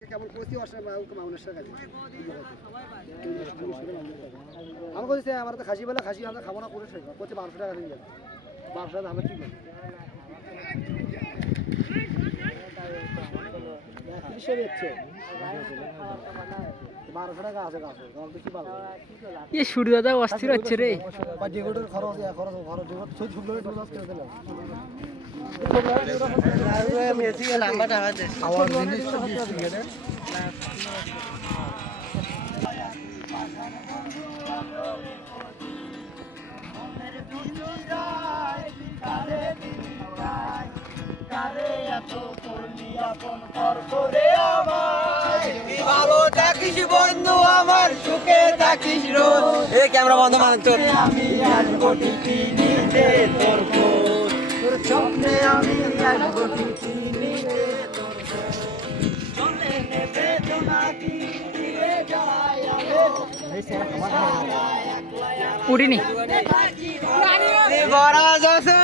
কেমন করছি মাউনের সাথে আমার বলছে আমার তো খাসি বলে খাসি আমরা খাবো না করে করছে 1200 টাকা দিয়ে 1200 টাকা আমরা কি করবো 1200 টাকা আছে গাছ কি পাবো ये সূর্য দাদা অস্থির হচ্ছে রে যেগুলোর খরচ খরচ যেগুলো শুকনো মাছ করে দিলাম খাওয়ার জিনিস ভালো থাকিস বন্ধু আমার সুখে থাকিস রোজ এই ক্যামেরা বন্ধ মানে তোর আমি আসবো টিকি নিতে তোর তোর স্বপ্নে আমি আসবো টিকি নিতে তোর চলে নেবে তোমাকে দিয়ে যায় উড়িনি বড় আছে